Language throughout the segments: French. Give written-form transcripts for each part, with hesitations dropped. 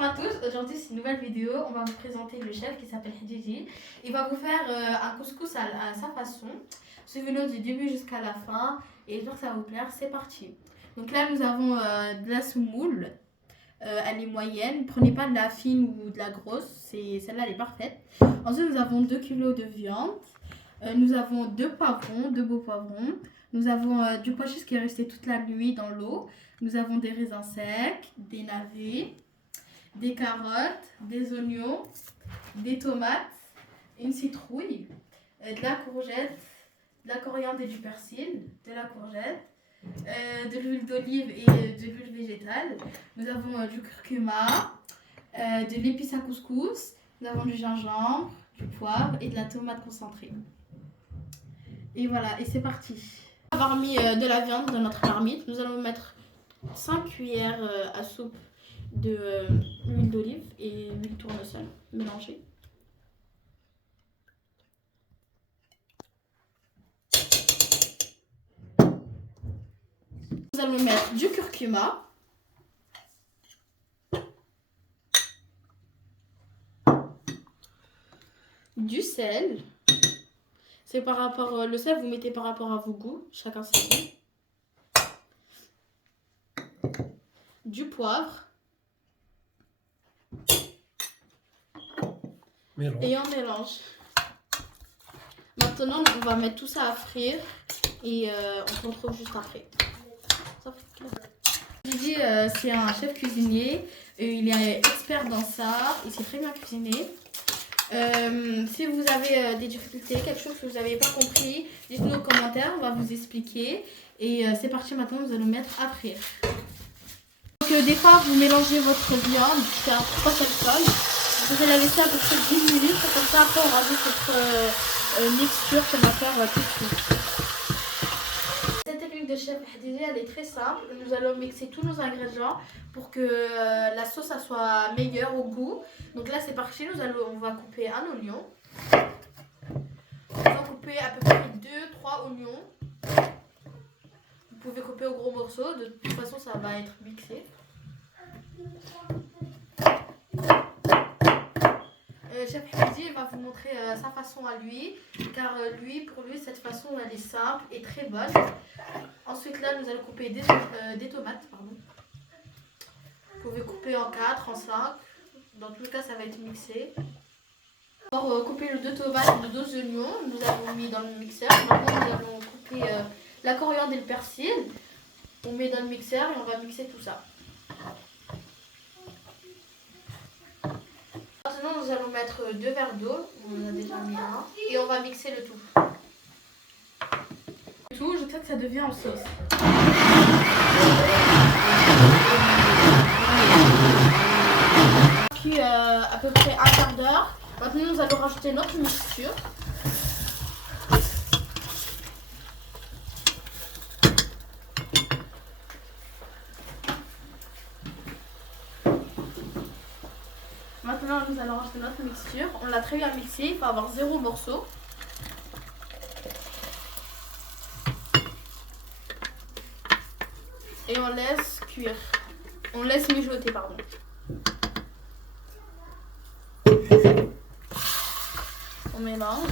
Bonjour à tous, aujourd'hui c'est une nouvelle vidéo, on va vous présenter le chef qui s'appelle Hadjidji. Il va vous faire un couscous à sa façon, suivez-nous du début jusqu'à la fin et j'espère que ça va vous plaire, c'est parti. Donc là nous avons de la semoule, elle est moyenne, prenez pas de la fine ou de la grosse, celle-là elle est parfaite. Ensuite nous avons 2 kg de viande, nous avons 2 poivrons, 2 beaux poivrons, nous avons du pois chiche qui est resté toute la nuit dans l'eau, nous avons des raisins secs, des navets, des carottes, des oignons, des tomates, une citrouille, de la courgette, de la coriandre et du persil, de la courgette, de l'huile d'olive et de l'huile végétale. Nous avons du curcuma, de l'épice à couscous, nous avons du gingembre, du poivre et de la tomate concentrée. Et voilà, et c'est parti. Après avoir mis de la viande dans notre marmite, nous allons mettre 5 cuillères à soupe de l'huile d'olive et l'huile tournesol mélangée. Nous allons mettre du curcuma, du sel. C'est par rapport le sel, vous mettez par rapport à vos goûts, chacun ses goûts. Du poivre. Mélange. Et on mélange. Maintenant, on va mettre tout ça à frire et on se retrouve juste après. Didi, c'est un chef cuisinier. Il est expert dans ça. Il sait très bien cuisiner. Si vous avez des difficultés, quelque chose que vous n'avez pas compris, dites-nous en commentaire, on va vous expliquer. Et c'est parti, maintenant nous allons mettre à frire. Donc des fois vous mélangez votre viande jusqu'à 3 personnes. Vous allez la laisser à peu près 10 minutes, comme ça après on rajoute notre mixture qu'on va faire tout de suite. Cette technique de chef Hadjidji, elle est très simple. Nous allons mixer tous nos ingrédients pour que la sauce soit meilleure au goût. Donc là c'est parti, on va couper un oignon. On va couper à peu près 2-3 oignons. Vous pouvez couper au gros morceau, de toute façon ça va être mixé. Chef Hadjidji va vous montrer sa façon à lui, car pour lui cette façon elle est simple et très bonne. Ensuite là nous allons couper des tomates, pardon. Vous pouvez couper en 4, en 5, dans tous les cas ça va être mixé. Pour couper les 2 tomates et les 2 oignons, nous avons mis dans le mixeur. Maintenant nous allons couper la coriandre et le persil. On met dans le mixeur et on va mixer tout ça. Maintenant nous allons mettre 2 verres d'eau, on en a déjà mis un, et on va mixer le tout. Tout jusqu'à ce que ça devient en sauce. Puis à peu près un quart d'heure. Maintenant nous allons rajouter notre mixture. Maintenant nous allons rajouter notre mixture. On l'a très bien mixé, il faut avoir 0 morceau. Et on laisse cuire. On laisse mijoter, pardon. On mélange.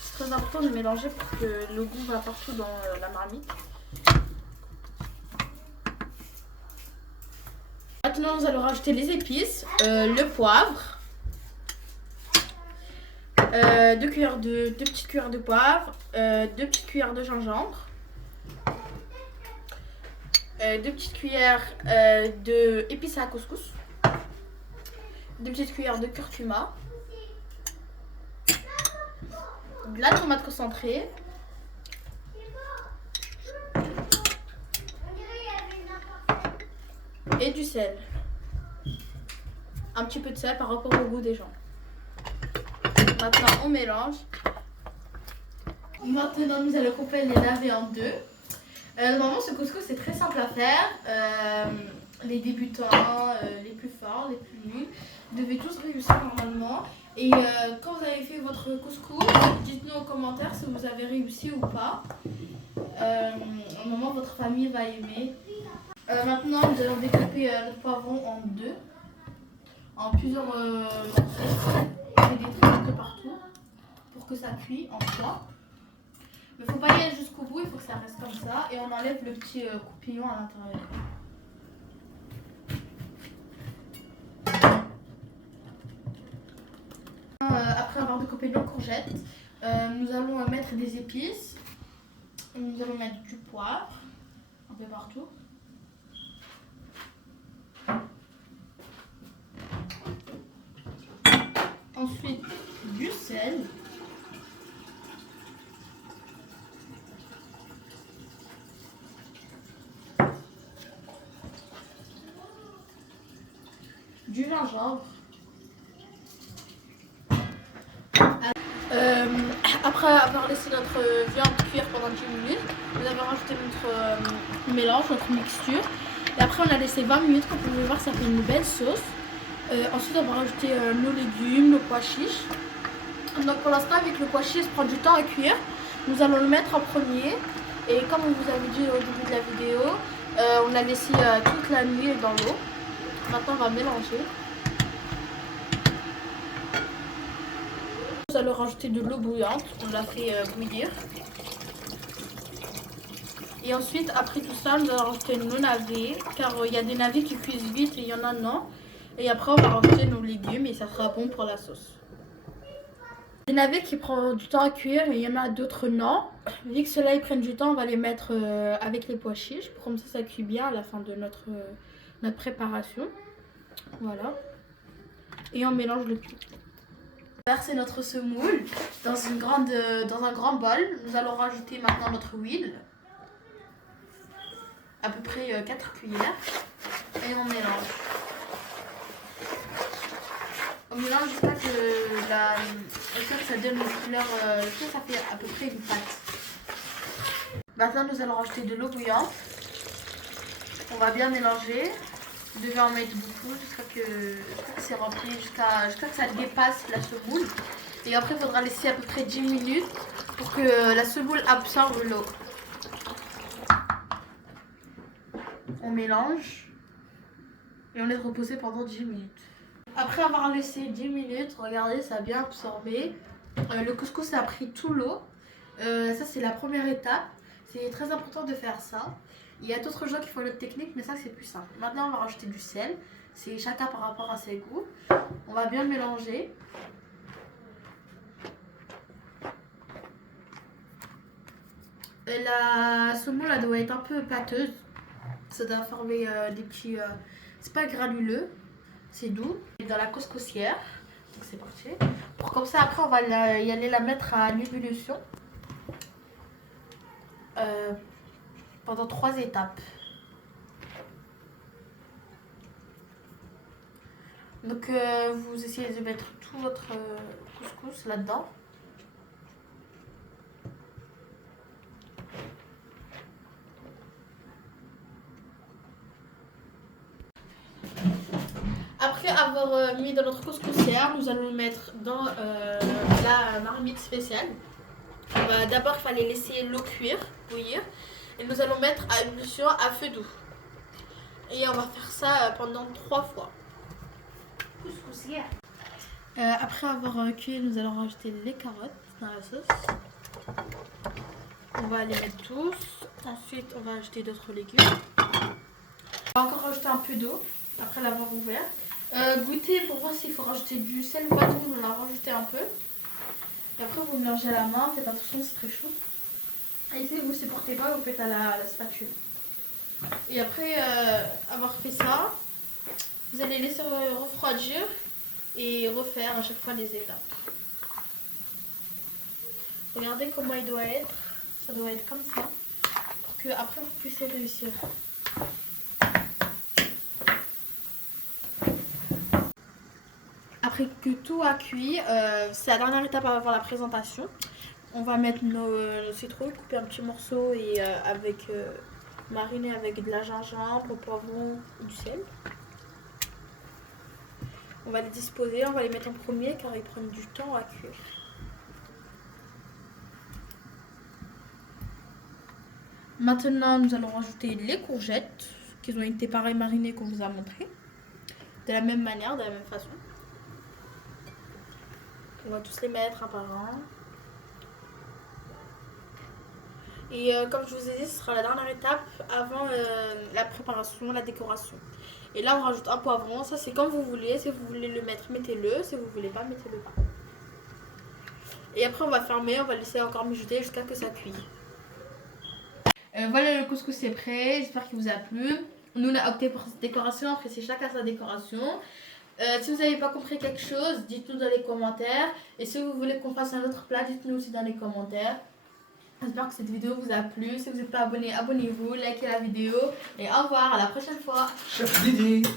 C'est très important de mélanger pour que le goût va partout dans la marmite. Maintenant, nous allons rajouter les épices, le poivre, 2 petites cuillères de poivre, 2 petites cuillères de gingembre, 2 petites cuillères de épices à couscous, 2 petites cuillères de curcuma, de la tomate concentrée, et du sel. Un petit peu de sel par rapport au goût des gens. Maintenant on mélange. Maintenant nous allons couper les navets en 2. Normalement ce couscous c'est très simple à faire. Les débutants, les plus forts, les plus nuls, devez tous réussir normalement. Et quand vous avez fait votre couscous, dites-nous en commentaire si vous avez réussi ou pas. Normalement votre famille va aimer. Maintenant nous allons découper le poivron en 2. en plusieurs morceaux. On fait des traits un peu partout pour que ça cuit en soi. Mais faut pas y aller jusqu'au bout, il faut que ça reste comme ça. Et on enlève le petit coupillon à l'intérieur. Après avoir découpé nos courgettes, nous allons mettre des épices. Nous allons mettre du poivre un peu partout. Ensuite, du sel. Du gingembre. Après avoir laissé notre viande cuire pendant 10 minutes, nous avons rajouté notre mélange, notre mixture. Et après on a laissé 20 minutes, comme vous pouvez voir ça fait une belle sauce. Ensuite on va rajouter nos légumes, nos pois chiches. Donc pour l'instant avec le pois chiche prend du temps à cuire. Nous allons le mettre en premier. Et comme on vous avait dit au début de la vidéo, on l'a laissé toute la nuit dans l'eau. Maintenant on va mélanger. Nous allons rajouter de l'eau bouillante, on l'a fait bouillir. Et ensuite, après tout ça, nous allons rajouter nos navets, car il y a des navets qui cuisent vite et il y en a non. Et après, on va rajouter nos légumes et ça sera bon pour la sauce. Des navets qui prennent du temps à cuire et il y en a d'autres non. Vu que ceux-là ils prennent du temps, on va les mettre avec les pois chiches, comme ça cuit bien à la fin de notre préparation. Voilà. Et on mélange le tout. Verser notre semoule dans un grand bol. Nous allons rajouter maintenant notre huile, à peu près 4 cuillères, et on mélange. On mélange jusqu'à que ça donne une couleur, ça fait à peu près une pâte. Maintenant nous allons rajouter de l'eau bouillante. On va bien mélanger. Vous devez en mettre beaucoup jusqu'à que c'est rempli, jusqu'à que ça dépasse la semoule. Et après, il faudra laisser à peu près 10 minutes pour que la semoule absorbe l'eau. On mélange et on laisse reposer pendant 10 minutes. Après avoir laissé 10 minutes, regardez, ça a bien absorbé. Le couscous a pris tout l'eau. Ça, c'est la première étape. C'est très important de faire ça. Il y a d'autres gens qui font l'autre technique, mais ça c'est plus simple. Maintenant on va rajouter du sel. C'est chacun par rapport à ses goûts. On va bien mélanger. La semoule elle doit être un peu pâteuse. Ça doit former des petits... c'est pas granuleux, c'est doux. Dans la couscoussière. Donc c'est parti. Pour comme ça après on va y aller la mettre à l'ébullition. Pendant 3 étapes. Donc vous essayez de mettre tout votre couscous là-dedans. Après avoir mis dans notre couscoussière, nous allons le mettre dans la marmite spéciale. D'abord, il fallait laisser l'eau cuire, bouillir. Et nous allons mettre à ébullition à feu doux. Et on va faire ça pendant 3 fois. Après avoir cuit, nous allons rajouter les carottes dans la sauce. On va les mettre tous. Ensuite, on va ajouter d'autres légumes. On va encore rajouter un peu d'eau après l'avoir ouvert. Goûtez pour voir s'il faut rajouter du sel ou pas. Nous, on en a rajouté un peu. Et après, vous mélangez à la main. Faites attention, c'est très chaud. Et si vous ne supportez pas, vous faites à la spatule. Et après avoir fait ça, vous allez laisser refroidir et refaire à chaque fois les étapes. Regardez comment il doit être. Ça doit être comme ça pour que après vous puissiez réussir. Après que tout a cuit, c'est la dernière étape avant la présentation. On va mettre nos citrouilles, couper un petit morceau et mariner avec de la gingembre, au poivron et du sel. On va les disposer, on va les mettre en premier car ils prennent du temps à cuire. Maintenant, nous allons rajouter les courgettes qui ont été pareil marinées qu'on vous a montré. de la même manière, de la même façon. On va tous les mettre un par un. Et comme je vous ai dit, ce sera la dernière étape avant la préparation, la décoration. Et là, on rajoute un poivron. Ça, c'est comme vous voulez. Si vous voulez le mettre, mettez-le. Si vous voulez pas, mettez-le pas. Et après, on va fermer. On va laisser encore mijoter jusqu'à ce que ça cuise. Voilà, le couscous est prêt. J'espère qu'il vous a plu. Nous, on a opté pour cette décoration. Après, c'est chacun sa décoration. Si vous n'avez pas compris quelque chose, dites-nous dans les commentaires. Et si vous voulez qu'on fasse un autre plat, dites-nous aussi dans les commentaires. J'espère que cette vidéo vous a plu. Si vous n'êtes pas abonné, abonnez-vous, likez la vidéo. Et au revoir, à la prochaine fois. Chef Didi.